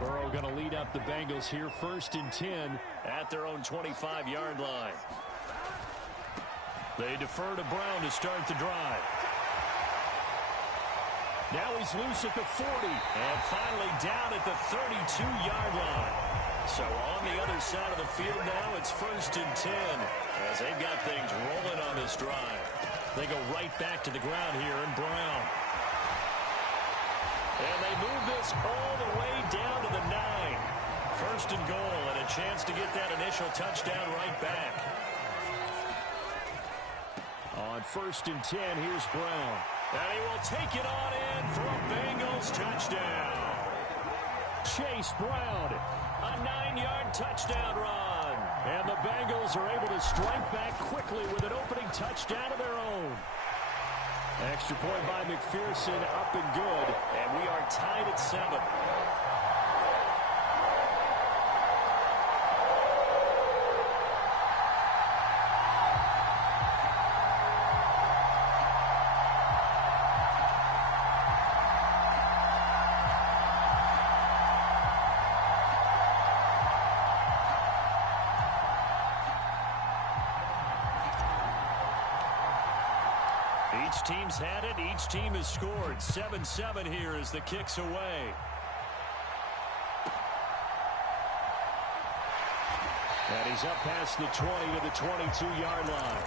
Burrow going to lead up the Bengals here, 1st and 10 at their own 25-yard line. They defer to Brown to start the drive. Now he's loose at the 40 and finally down at the 32-yard line. So on the other side of the field now, it's 1st and 10 as they've got things rolling on this drive. They go right back to the ground here in Brown. And they move this all the way down to the 9. 1st and goal and a chance to get that initial touchdown right back. On 1st and 10, here's Brown. And he will take it on in for a Bengals touchdown. Chase Brown, a 9-yard touchdown run. And the Bengals are able to strike back quickly with an opening touchdown of their own. Extra point by McPherson, up and good. And we are tied at 7. Each team's had it. Each team has scored. 7-7 here as the kick's away. And he's up past the 20 to the 22-yard line.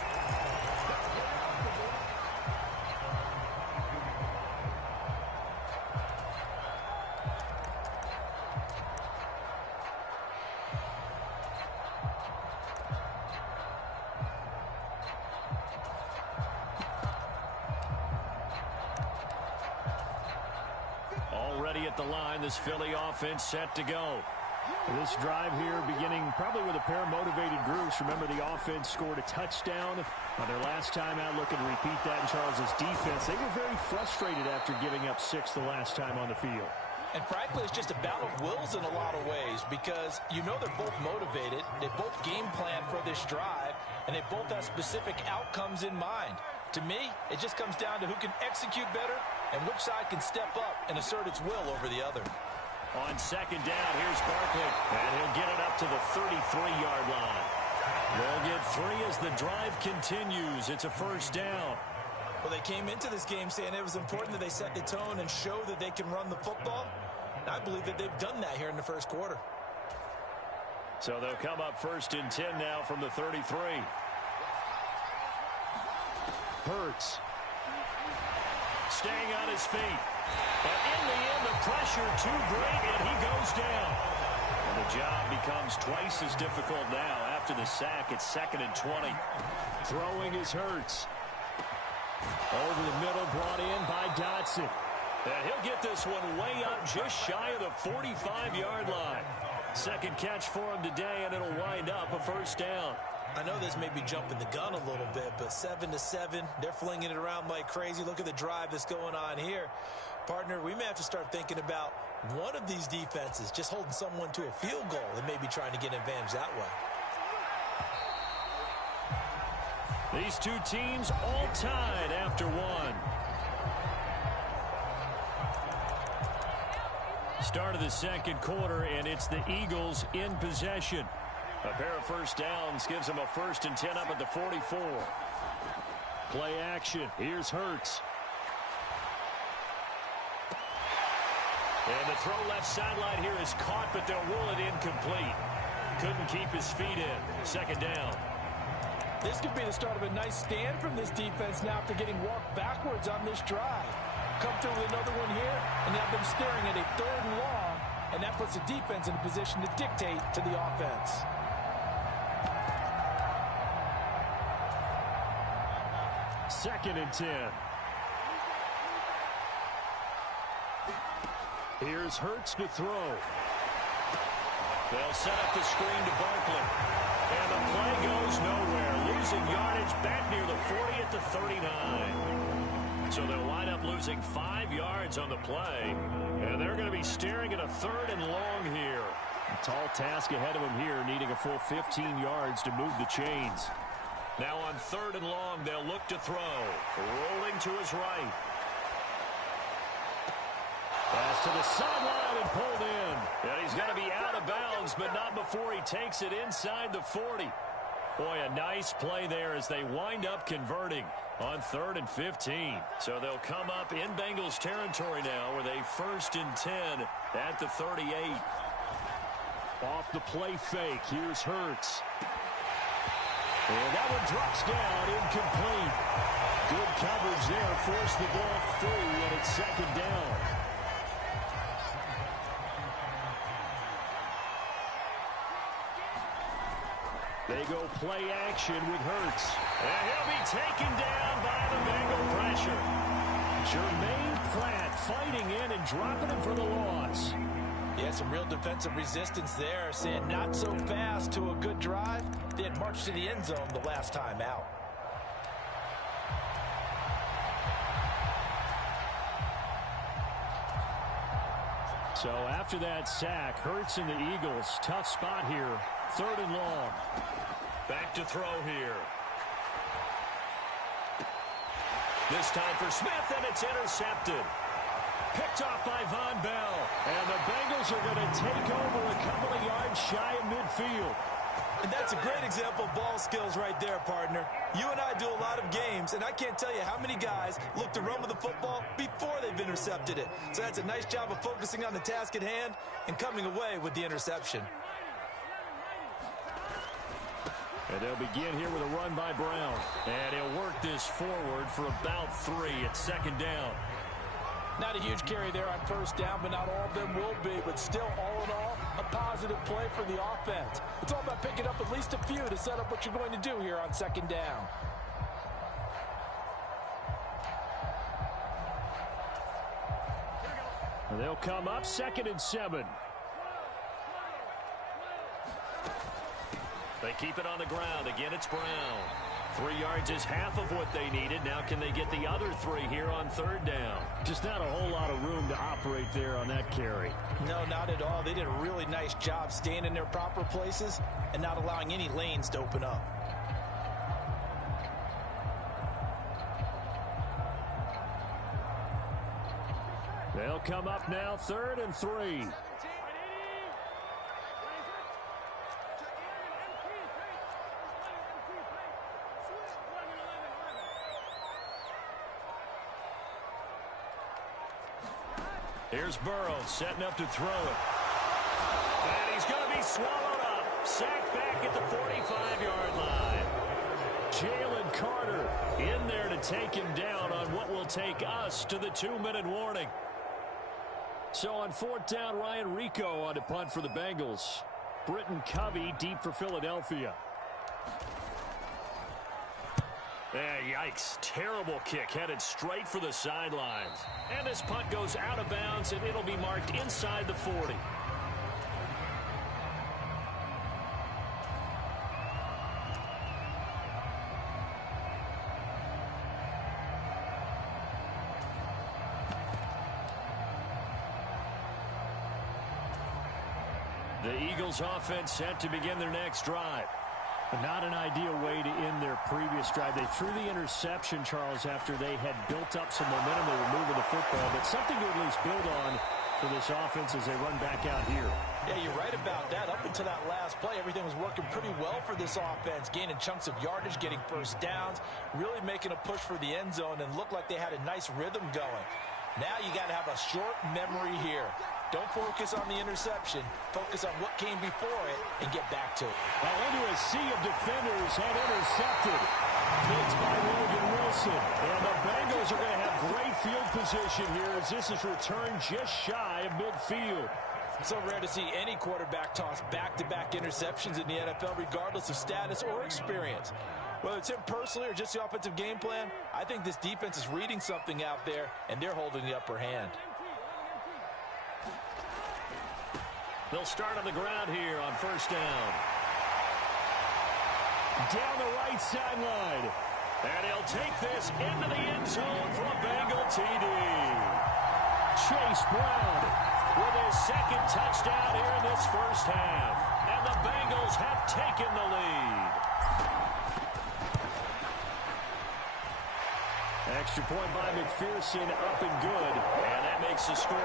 Already at the line, this Philly offense set to go. This drive here beginning probably with a pair of motivated groups. Remember, the offense scored a touchdown on their last time out. Looking to repeat that in Charles's defense. They were very frustrated after giving up 6 the last time on the field. And frankly, it's just a battle of wills in a lot of ways because you know they're both motivated. They both game plan for this drive, and they both have specific outcomes in mind. To me, it just comes down to who can execute better and which side can step up and assert its will over the other. On 2nd down, here's Barkley, and he'll get it up to the 33-yard line. They'll get 3 as the drive continues. It's a 1st down. Well, they came into this game saying it was important that they set the tone and show that they can run the football. And I believe that they've done that here in the 1st quarter. So they'll come up 1st and 10 now from the 33. Hurts. Staying on his feet. But in the end, the pressure too great, and he goes down. And the job becomes twice as difficult now. After the sack, it's 2nd and 20. Throwing is Hurts. Over the middle, brought in by Dotson. And he'll get this one way up just shy of the 45-yard line. 2nd catch for him today, and it'll wind up a 1st down. I know this may be jumping the gun a little bit, but 7-7, they're flinging it around like crazy. Look at the drive that's going on here. Partner, we may have to start thinking about one of these defenses just holding someone to a field goal and maybe trying to get an advantage that way. These two teams all tied after 1. Start of the 2nd quarter, and it's the Eagles in possession. A pair of 1st downs gives them a 1st and 10 up at the 44. Play action. Here's Hurts. And the throw left sideline here is caught, but they'll rule it incomplete. Couldn't keep his feet in. 2nd down. This could be the start of a nice stand from this defense now after getting walked backwards on this drive. Come through with another one here, and have them staring at a 3rd and long, and that puts the defense in a position to dictate to the offense. Second and 10. Here's Hurts to throw. They'll set up the screen to Barkley. And the play goes nowhere. Losing yardage back near the 40 at the 39. So they'll wind up losing 5 yards on the play. And they're going to be staring at a 3rd and long here. A tall task ahead of him here, needing a full 15 yards to move the chains. Now on 3rd and long, they'll look to throw. Rolling to his right. Pass to the sideline and pulled in. And he's going to be out of bounds, but not before he takes it inside the 40. Boy, a nice play there as they wind up converting on 3rd and 15. So they'll come up in Bengals territory now with a 1st and 10 at the 38. Off the play fake, here's Hurts. And that one drops down, incomplete. Good coverage there, forced the ball through, and it's 2nd down. They go play action with Hurts. And he'll be taken down by the Bengal pressure. Jermaine Pratt fighting in and dropping him for the loss. Yeah, some real defensive resistance there, saying not so fast to a good drive. They had marched to the end zone the last time out. So after that sack, Hurts and the Eagles, tough spot here. 3rd and long. Back to throw here. This time for Smith, and it's intercepted. Picked off by Von Bell. And the Bengals are going to take over a couple of yards shy of midfield. And that's a great example of ball skills right there, partner. You and I do a lot of games, and I can't tell you how many guys look to run with the football before they've intercepted it. So that's a nice job of focusing on the task at hand and coming away with the interception. And they'll begin here with a run by Brown. And he'll work this forward for about 3 at 2nd down. Not a huge carry there on 1st down, but not all of them will be. But still, all in all, a positive play for the offense. It's all about picking up at least a few to set up what you're going to do here on 2nd down. And they'll come up 2nd and 7. They keep it on the ground. Again, it's Brown. 3 yards is half of what they needed. Now can they get the other 3 here on 3rd down? Just not a whole lot of room to operate there on that carry. No, not at all. They did a really nice job staying in their proper places and not allowing any lanes to open up. They'll come up now 3rd and 3. Here's Burrow setting up to throw it. And he's going to be swallowed up. Sacked back at the 45-yard line. Jalen Carter in there to take him down on what will take us to the 2-minute warning. So on 4th down, Ryan Rico on to punt for the Bengals. Britton Covey deep for Philadelphia. Yikes. Terrible kick headed straight for the sidelines. And this punt goes out of bounds, and it'll be marked inside the 40. The Eagles offense set to begin their next drive. Not an ideal way to end their previous drive. They threw the interception, Charles, after they had built up some momentum. They were moving the football, but something to at least build on for this offense as they run back out here. Yeah, you're right about that. Up until that last play, everything was working pretty well for this offense, gaining chunks of yardage, getting 1st downs, really making a push for the end zone, and looked like they had a nice rhythm going. Now you got to have a short memory here. Don't focus on the interception. Focus on what came before it and get back to it. Well, into a sea of defenders and intercepted. Picked by Logan Wilson. And the Bengals are going to have great field position here as this is returned just shy of midfield. So rare to see any quarterback toss back-to-back interceptions in the NFL, regardless of status or experience. Whether it's him personally or just the offensive game plan, I think this defense is reading something out there, and they're holding the upper hand. They'll start on the ground here on 1st down. Down the right sideline. And he'll take this into the end zone for a Bengal TD. Chase Brown with his 2nd touchdown here in this 1st half. And the Bengals have taken the lead. Extra point by McPherson, up and good. And that makes the score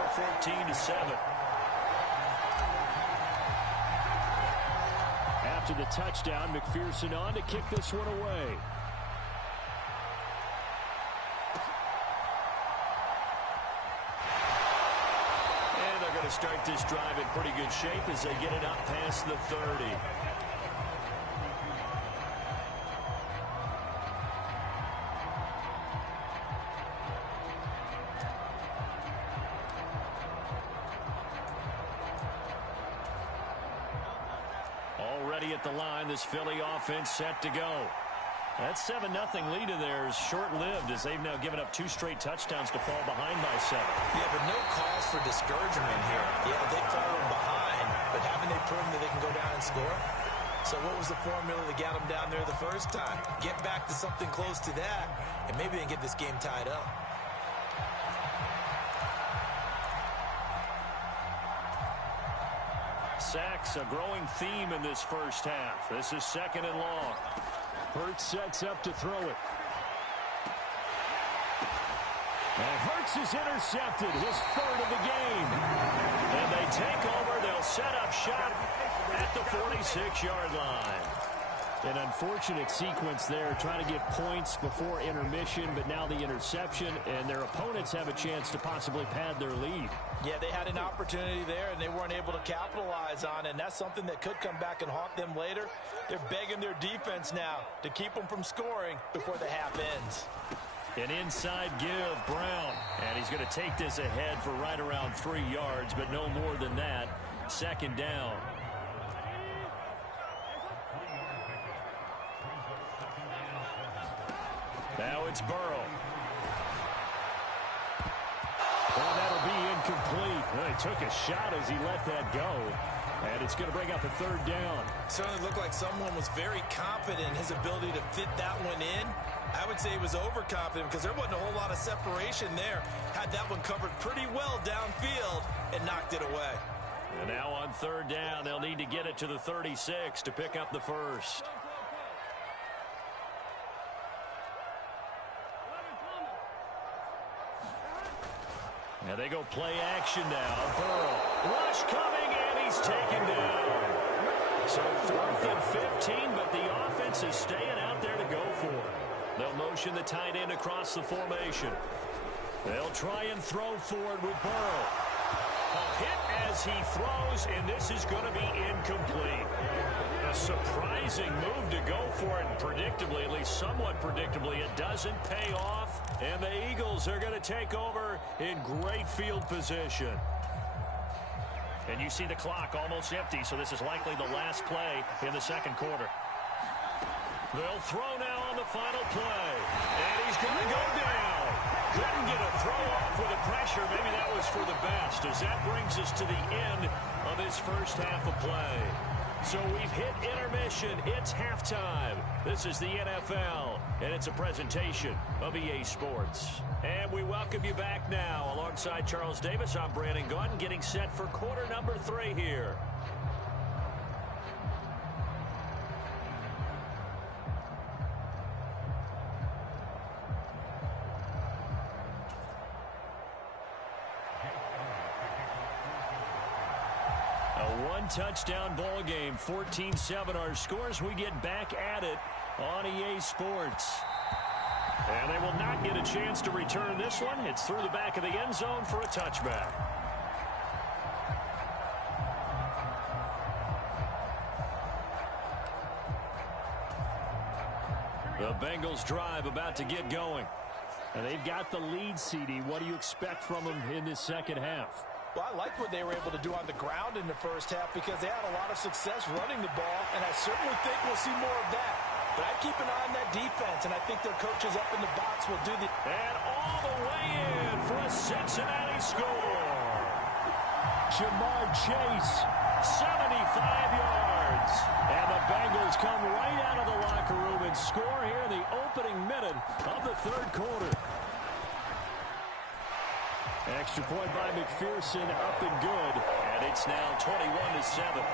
14-7. After the touchdown, McPherson on to kick this one away. And they're going to start this drive in pretty good shape as they get it up past the 30. Already at the line, this Philly offense set to go. That 7-0 lead in there is short-lived as they've now given up 2 straight touchdowns to fall behind by 7. Yeah, but no cause for discouragement here. Yeah, they've fallen behind, but haven't they proven that they can go down and score? So what was the formula that got them down there the first time? Get back to something close to that, and maybe they can get this game tied up. Sacks, a growing theme in this first half. This is 2nd and long. Hurts sets up to throw it. And Hurts is intercepted, his 3rd of the game. And they take over. They'll set up shop at the 46-yard line. An unfortunate sequence there, trying to get points before intermission, but now the interception, and their opponents have a chance to possibly pad their lead. Yeah, they had an opportunity there, and they weren't able to capitalize on it, and that's something that could come back and haunt them later. They're begging their defense now to keep them from scoring before the half ends. An inside give, Brown. And he's going to take this ahead for right around 3 yards, but no more than that. 2nd down. Now it's Burrow. Well, that'll be incomplete. Well, he took a shot as he let that go. And it's going to bring up a 3rd down. Certainly looked like someone was very confident in his ability to fit that one in. I would say he was overconfident because there wasn't a whole lot of separation there. Had that one covered pretty well downfield and knocked it away. And now on 3rd down, they'll need to get it to the 36 to pick up the first. Now they go play action now. Burrow. Rush coming, and he's taken down. So 4th and 15, but the offense is staying out there to go for it. They'll motion the tight end across the formation. They'll try and throw forward with Burrow. A hit as he throws, and this is going to be incomplete. A surprising move to go for it, and predictably, at least somewhat predictably, it doesn't pay off. And the Eagles are going to take over in great field position. And you see the clock almost empty, so this is likely the last play in the 2nd quarter. They'll throw now on the final play. And he's going to go down. Couldn't get a throw off with the pressure. Maybe that was for the best, as that brings us to the end of this first half of play. So we've hit intermission. It's halftime. This is the NFL, and it's a presentation of EA Sports. And we welcome you back now. Alongside Charles Davis, I'm Brandon Gunn, getting set for quarter number 3 here. Touchdown ball game, 14-7 our scores. We get back at it on EA Sports. And they will not get a chance to return this one. It's through the back of the end zone for a touchback. The Bengals drive about to get going. And they've got the lead, CD. What do you expect from them in this 2nd half? Well, I like what they were able to do on the ground in the first half because they had a lot of success running the ball, and I certainly think we'll see more of that. But I keep an eye on that defense, and I think their coaches up in the box will do the... And all the way in for a Cincinnati score. Jamar Chase, 75 yards. And the Bengals come right out of the locker room and score here in the opening minute of the 3rd quarter. Extra point by McPherson, up and good. And it's now 21-7.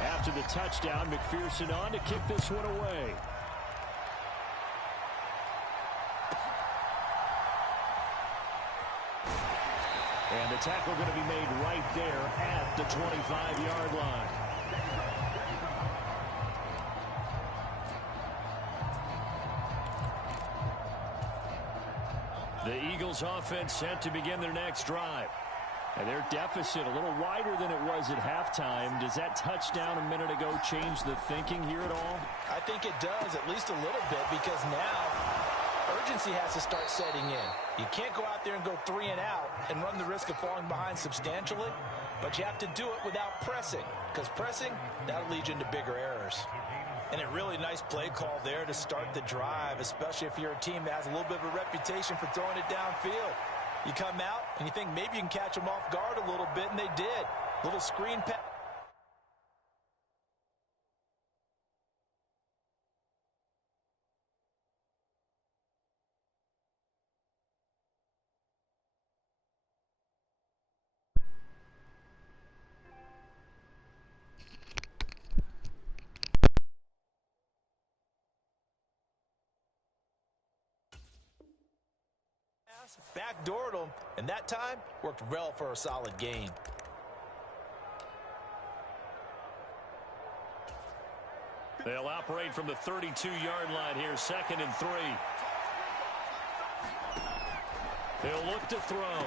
After the touchdown, McPherson on to kick this one away. And the tackle going to be made right there at the 25-yard line. The Eagles offense set to begin their next drive. And their deficit a little wider than it was at halftime. Does that touchdown a minute ago change the thinking here at all? I think it does, at least a little bit, because now urgency has to start setting in. You can't go out there and go 3 and out and run the risk of falling behind substantially, but you have to do it without pressing, because pressing, that'll lead you into bigger errors. And a really nice play call there to start the drive, especially if you're a team that has a little bit of a reputation for throwing it downfield. You come out and you think maybe you can catch them off guard a little bit, and they did. Little screen pass. Backdoored them, and that time worked well for a solid gain. They'll operate from the 32-yard line here, 2nd and 3. He'll look to throw.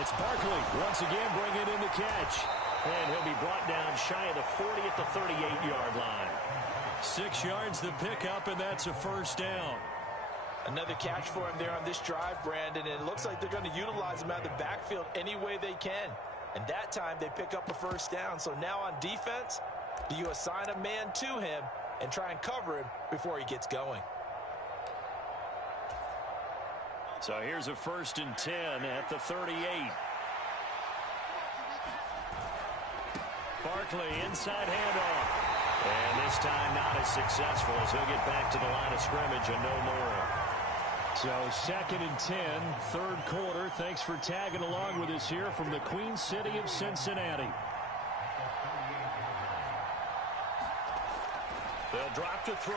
It's Barkley once again bringing in the catch. And he'll be brought down shy of the 40 at the 38-yard line. 6 yards the pickup, and that's a first down. Another catch for him there on this drive, Brandon, and it looks like they're going to utilize him out of the backfield any way they can. And that time they pick up a first down. So now on defense, do you assign a man to him and try and cover him before he gets going? So here's a 1st and 10 at the 38. Barkley inside handoff. And this time not as successful as he'll get back to the line of scrimmage and no more. So 2nd and 10, 3rd quarter. Thanks for tagging along with us here from the Queen City of Cincinnati. They'll drop to throw.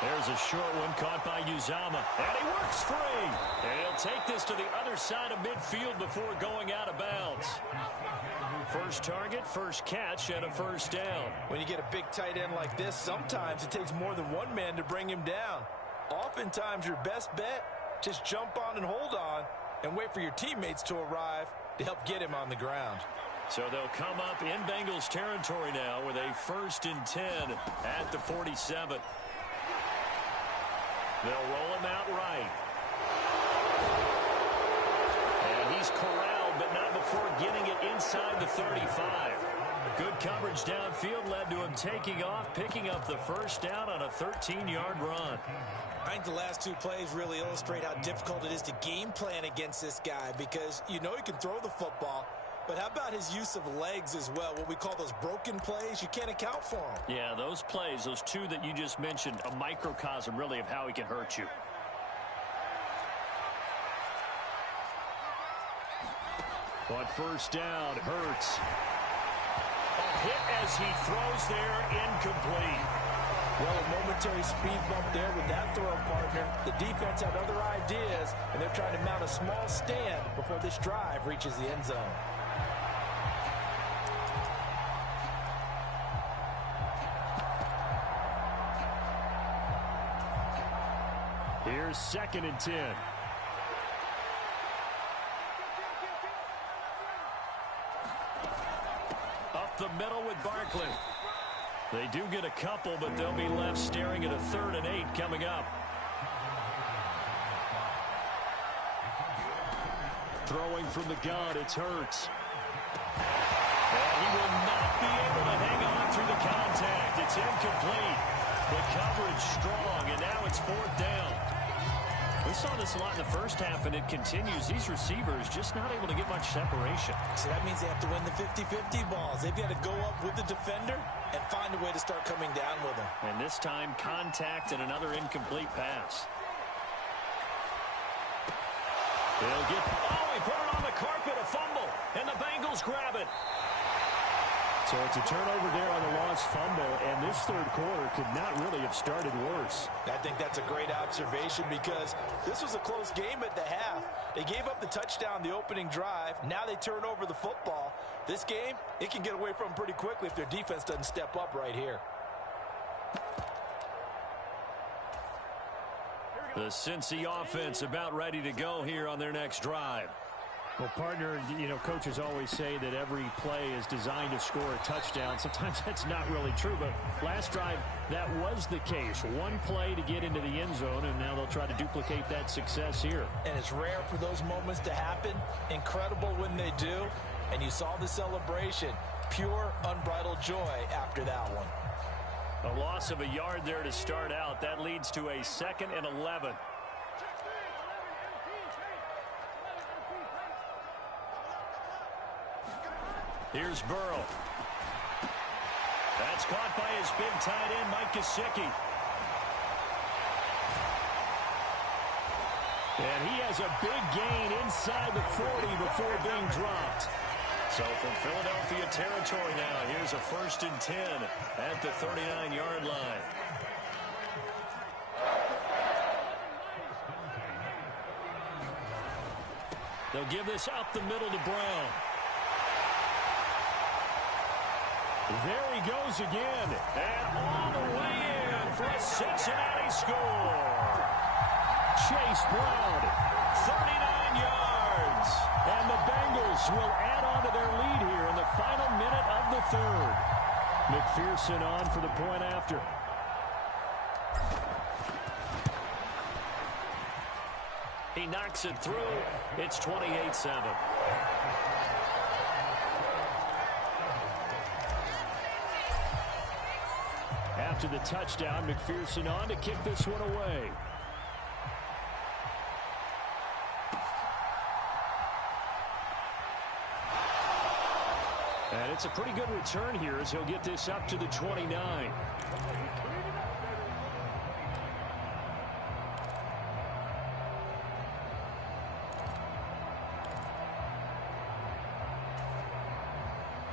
There's a short one caught by Uzama. And he works free. And he'll take this to the other side of midfield before going out of bounds. First target, first catch, and a first down. When you get a big tight end like this, sometimes it takes more than one man to bring him down. Oftentimes, your best bet, just jump on and hold on and wait for your teammates to arrive to help get him on the ground. So they'll come up in Bengals territory now with a 1st and 10 at the 47. They'll roll him out right. And he's corralled, but not before getting it inside the 35. Good coverage downfield led to him taking off, picking up the first down on a 13-yard run. I think the last 2 plays really illustrate how difficult it is to game plan against this guy, because you know he can throw the football, but how about his use of legs as well? What we call those broken plays, you can't account for them. Yeah, those plays, those 2 that you just mentioned, a microcosm really of how he can hurt you. But first down, Hurts. A hit as he throws there, incomplete. Well, a momentary speed bump there with that throw partner. The defense had other ideas, and they're trying to mount a small stand before this drive reaches the end zone. Here's 2nd and 10. Up the middle with Barkley. They do get a couple, but they'll be left staring at a 3rd and 8 coming up. Throwing from the gun, it's Hurts. And he will not be able to hang on through the contact. It's incomplete. The coverage strong, and now it's 4th down. We saw this a lot in the first half, and it continues. These receivers just not able to get much separation. So that means they have to win the 50-50 balls. They've got to go up with the defender and find a way to start coming down with them. And this time, contact and another incomplete pass. They'll get... Oh, he put it on the carpet, a fumble, and the Bengals grab it. So it's a turnover there on the lost fumble, and this third quarter could not really have started worse. I think that's a great observation because this was a close game at the half. They gave up the touchdown the opening drive. Now they turn over the football. This game, it can get away from them pretty quickly if their defense doesn't step up right here. The Cincy offense about ready to go here on their next drive. Well, partner, you know, coaches always say that every play is designed to score a touchdown. Sometimes that's not really true, but last drive, that was the case. One play to get into the end zone, and now they'll try to duplicate that success here. And it's rare for those moments to happen. Incredible when they do. And you saw the celebration. Pure, unbridled joy after that one. A loss of a yard there to start out. That leads to a 2nd and 11. Here's Burrow. That's caught by his big tight end, Mike Gesicki. And he has a big gain inside the 40 before being dropped. So from Philadelphia territory now, here's a 1st and 10 at the 39-yard line. They'll give this up the middle to Brown. There he goes again. And all the way in for a Cincinnati score. Chase Brown, 39 yards. and the Bengals will add on to their lead here in the final minute of the third. McPherson on for the point after. He knocks it through. It's 28-7. After the touchdown, McPherson on to kick this one away. And it's a pretty good return here as he'll get this up to the 29.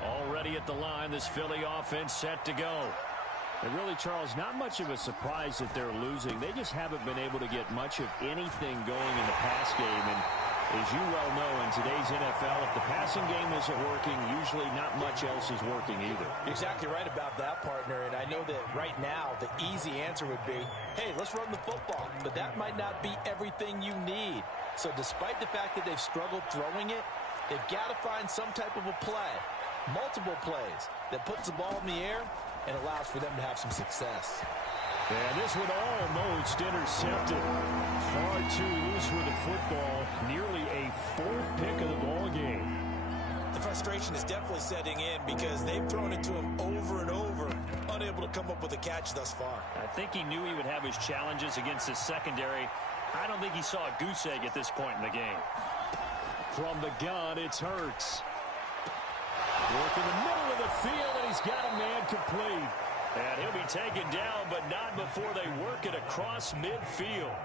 Already at the line, this Philly offense set to go. And really, Charles, not much of a surprise that they're losing. They just haven't been able to get much of anything going in the pass game. And as you well know, in today's NFL, if the passing game isn't working, usually not much else is working either. You're exactly right about that, partner. And I know that right now the easy answer would be, hey, let's run the football. But that might not be everything you need. So despite the fact that they've struggled throwing it, they've got to find some type of a play, multiple plays, that puts the ball in the air and allows for them to have some success. And this one almost intercepted. Far too loose with the football. Nearly a fourth pick of the ball game. The frustration is definitely setting in because they've thrown it to him over and over, unable to come up with a catch thus far. I think he knew he would have his challenges against his secondary. I don't think he saw a goose egg at this point in the game. From the gun, it's Hurts. Work in the middle of the field, and he's got a man complete. And he'll be taken down, but not before they work it across midfield.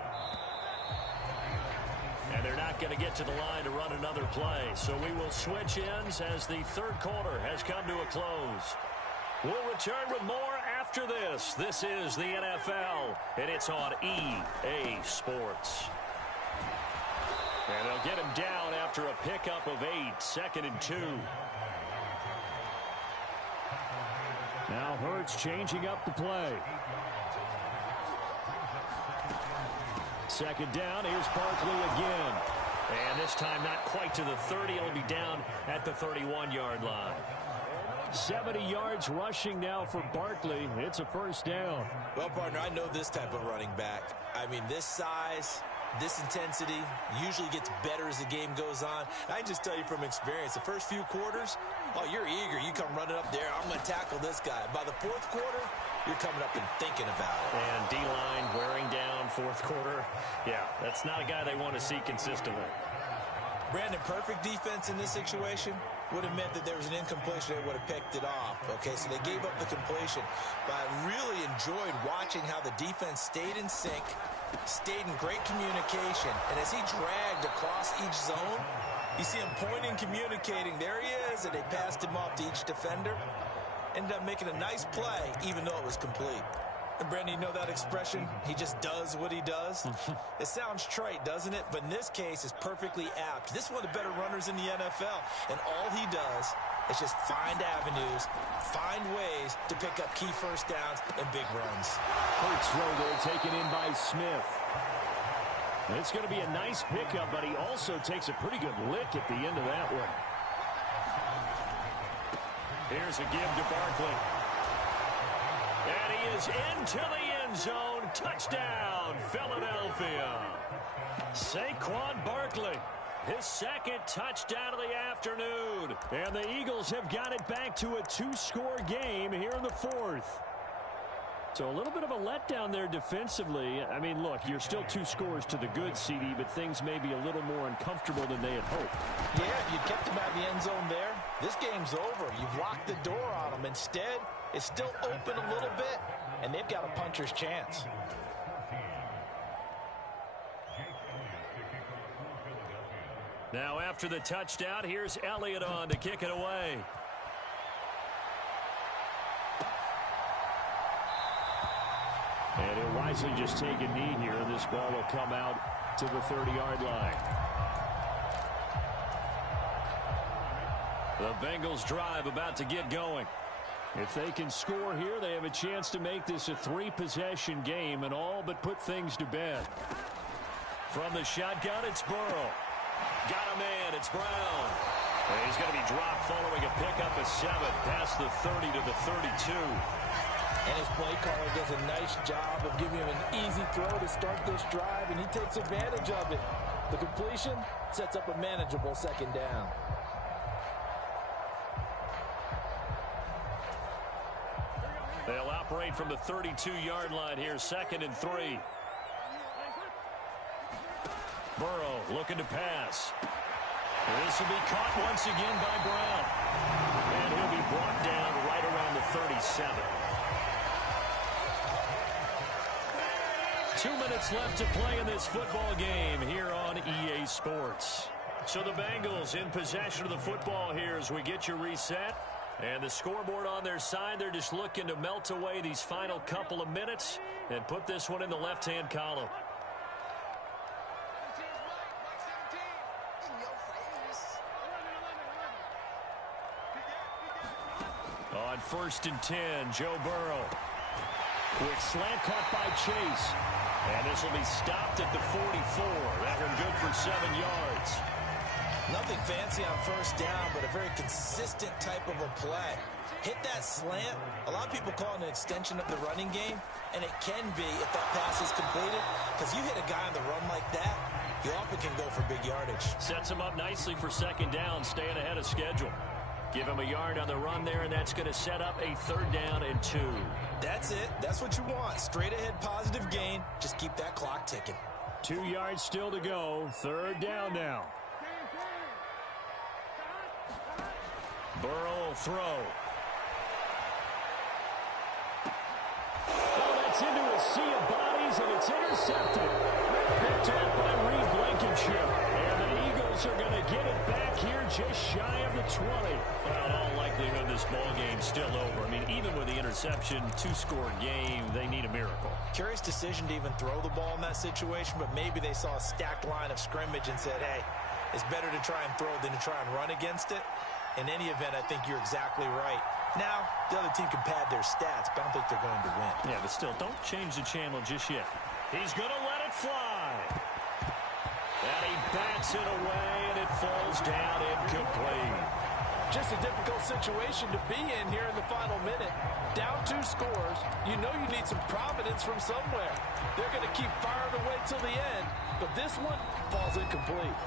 And they're not going to get to the line to run another play. So we will switch ends as the third quarter has come to a close. We'll return with more after this. This is the NFL, and it's on EA Sports. And they'll get him down after a pickup of 8, 2nd and 2. Now Hurts changing up the play. Second down, here's Barkley again. And this time not quite to the 30. It'll be down at the 31-yard line. 70 yards rushing now for Barkley. It's a first down. Well, partner, I know this type of running back. I mean, this size, this intensity usually gets better as the game goes on. I can just tell you from experience, the first few quarters, oh, you're eager. You come running up there. I'm going to tackle this guy. By the fourth quarter, you're coming up and thinking about it. And D-line wearing down fourth quarter. Yeah, that's not a guy they want to see consistently. Brandon, perfect defense in this situation would have meant that there was an incompletion. They would have picked it off. Okay, so they gave up the completion. But I really enjoyed watching how the defense stayed in sync, stayed in great communication. And as he dragged across each zone, you see him pointing, communicating. There he is, and they passed him off to each defender. ended up making a nice play, even though it was complete. And Brandon, you know that expression? He just does what he does. It sounds trite, doesn't it? But in this case, it's perfectly apt. This is one of the better runners in the NFL. And all he does is just find avenues, find ways to pick up key first downs and big runs. First throw there taken in by Smith. And it's going to be a nice pickup, but he also takes a pretty good lick at the end of that one. Here's a give to Barkley. And he is into the end zone. Touchdown, Philadelphia. Saquon Barkley, his second touchdown of the afternoon. And the Eagles have got it back to a two-score game here in the fourth. So a little bit of a letdown there defensively. I mean, look, you're still 2 scores to the good, CD, but things may be a little more uncomfortable than they had hoped. Yeah, if you kept them out of the end zone there, this game's over. You've locked the door on them. Instead, it's still open a little bit, and they've got a puncher's chance. Now after the touchdown, here's Elliott on to kick it away. And he'll wisely just take a knee here. This ball will come out to the 30-yard line. The Bengals drive about to get going. If they can score here, they have a chance to make this a 3-possession game and all but put things to bed. From the shotgun, it's Burrow. Got a man, it's Brown. And he's going to be dropped following a pickup of 7 past the 30 to the 32. And his play caller does a nice job of giving him an easy throw to start this drive, and he takes advantage of it. The completion sets up a manageable second down. They'll operate from the 32-yard line here, 2nd and 3. Burrow looking to pass. This will be caught once again by Brown. And he'll be brought down right around the 37. 2 minutes left to play in this football game here on EA Sports. So the Bengals in possession of the football here as we get you reset. And the scoreboard on their side, they're just looking to melt away these final couple of minutes and put this one in the left-hand column. On 1st and 10, Joe Burrow. Quick slant caught by Chase. And this will be stopped at the 44. That one good for 7 yards. Nothing fancy on 1st down, but a very consistent type of a play. Hit that slant. A lot of people call it an extension of the running game, and it can be if that pass is completed, because you hit a guy on the run like that, you often can go for big yardage. Sets him up nicely for 2nd down, staying ahead of schedule. Give him a yard on the run there, and that's going to set up a 3rd down and 2. That's it. That's what you want. Straight ahead positive gain. Just keep that clock ticking. 2 yards still to go. 3rd down now. Burrow will throw. Oh, that's into a sea of bodies, and it's intercepted. Picked up by Reed Blankenship. And the Eagles are going to get it back here just shy of the 20. Well, in all likelihood, this ball game's still over. I mean, even with the interception, 2-score game, they need a miracle. Curious decision to even throw the ball in that situation, but maybe they saw a stacked line of scrimmage and said, hey, it's better to try and throw than to try and run against it. In any event, I think you're exactly right. Now, the other team can pad their stats, but I don't think they're going to win. Yeah, but still, don't change the channel just yet. He's going to let it fly. And he bats it away, and it falls down incomplete. Just a difficult situation to be in here in the final minute. Down 2 scores. You know you need some providence from somewhere. They're going to keep firing away till the end, but this one falls incomplete.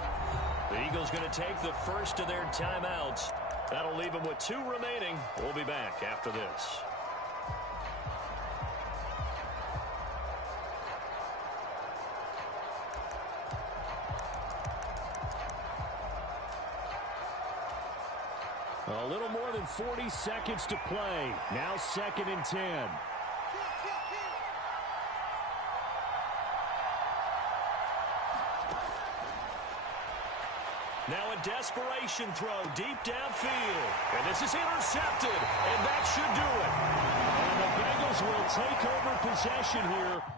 The Eagles going to take the first of their timeouts. That'll leave them with 2 remaining. We'll be back after this. A little more than 40 seconds to play. Now 2nd and 10. Now a desperation throw deep downfield. And this is intercepted, and that should do it. And the Bengals will take over possession here